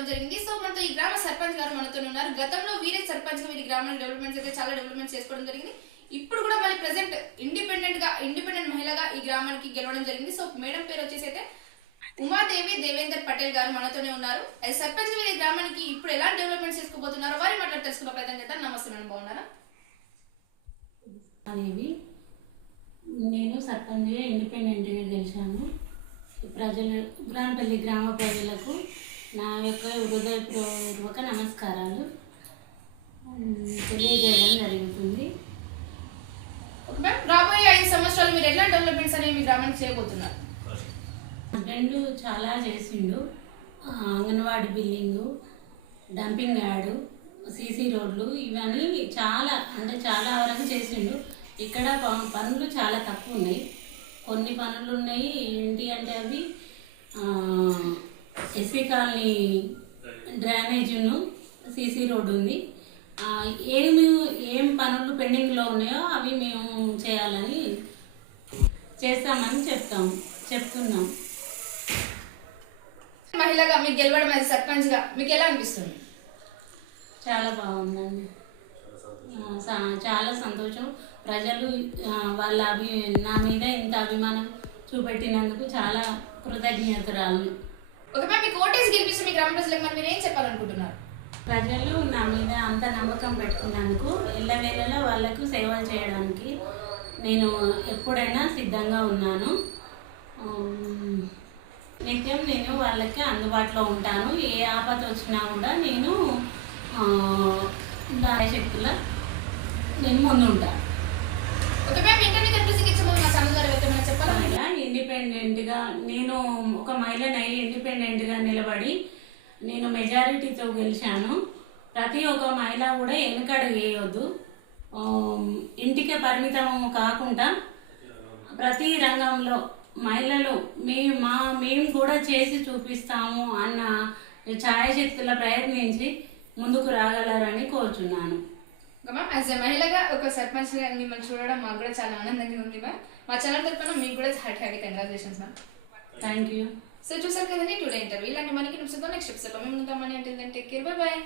రావడం జరిగింది. సో మనతో ఈ గ్రామ సర్పంచ్ గారు మనతో ఉన్నారు. గతంలో వీరే సర్పంచ్ గా వీరి గ్రామాన్ని డెవలప్మెంట్స్ అయితే చాలా డెవలప్మెంట్ చేసుకోవడం జరిగింది. ఇప్పుడు కూడా మళ్ళీ ప్రెసెంట్ ఇండిపెండెంట్ మహిళగా ఈ గ్రామానికి గెలవడం జరిగింది. సో మేడం పేరు వచ్చేసి అయితే ఉమాదేవి దేవేందర్ పటేల్ గారు మనతోనే ఉన్నారు. సర్పంచ్ వీరి గ్రామానికి ఇప్పుడు ఎలాంటి డెవలప్మెంట్ చేసుకోబోతున్నారో వారి మాట్లాడి తెలుసుకున్న ప్రయత్నం చేద్దాం. నమస్తే మేడం, బాగున్నారా? నేను సర్పంచ్గా ఇండిపెండెంట్గా గెలిచాను. గురాన్పల్లి గ్రామ ప్రజలకు నా యొక్క హృదయపూర్వక నమస్కారాలు తెలియజేయడం జరుగుతుంది. రాబోయే 5 సంవత్సరాలు మీరు ఎలాంటి డెవలప్మెంట్స్ అనేవి మీ గ్రామానికి చేయబోతున్నారు? హస్బెండ్ చాలా చేసిండు. Anganwadi building, dumping yard, CC రోడ్లు ఇవన్నీ చాలా వరకు చేసిండు. ఇక్కడ పనులు చాలా తక్కువ ఉన్నాయి. కొన్ని పనులు ఉన్నాయి. ఏంటి అంటే అవి ఎస్సీ కాలనీ డ్రైనేజీను, సీసీ రోడ్డు ఉంది. ఏం పనులు పెండింగ్లో ఉన్నాయో అవి మేము చేస్తామని చెప్తున్నాం. మహిళగా మీకు గెలవడం అది సర్పంచ్గా మీకు ఎలా అనిపిస్తుంది? చాలా బాగుందండి. చాలా సంతోషం. ప్రజలు నా మీద ఇంత అభిమానం చూపెట్టినందుకు చాలా కృతజ్ఞతరాలు. మీకు ఓటేసి గెలిపిస్తే మీ గ్రామ ప్రజలకు మరి మీరు ఏం చెప్పాలనుకుంటున్నారు? ప్రజలు నా మీద అంత నమ్మకం పెట్టుకున్నందుకు ఎల్లవేళలా వాళ్ళకు సేవలు చేయడానికి నేను ఎప్పుడైనా సిద్ధంగా ఉన్నాను. నిత్యం నేను వాళ్ళకి అందుబాటులో ఉంటాను. ఏ ఆపద వచ్చినా కూడా నేను శక్తుల నేను ముందుంటాను. ఇండిపెండెంట్గా నేను ఒక మహిళనై ఇండిపెండెంట్గా నిలబడి నేను మెజారిటీతో గెలిచాను. ప్రతి ఒక్క మహిళ కూడా వెనుకడుగు వేయొద్దు. ఇంటికే పరిమితం కాకుండా ప్రతి రంగంలో మహిళలు మేము కూడా చేసి చూపిస్తాము అన్న ఛాయశక్తుల ప్రయత్నించి ముందుకు రాగలరని కోరుచున్నాను. యాజ్ ఎ మహిళగా ఒక సర్పంచ్ మిమ్మల్ని చూడడం మాకు కూడా చాలా ఆనందంగా ఉంది మ్యామ్. మా ఛానల్ తరఫున మీకు కూడా happy congratulations ma'am. Thank you. So చూసారు కదండి టుడే ఇంటర్వ్యూ. ఇలాంటి మనకి నిమిషంతో నెక్స్ట్ ఎపిసోడ్లో మేము ఉంటామని అంటే టేక్ కేర్, బై బాయ్.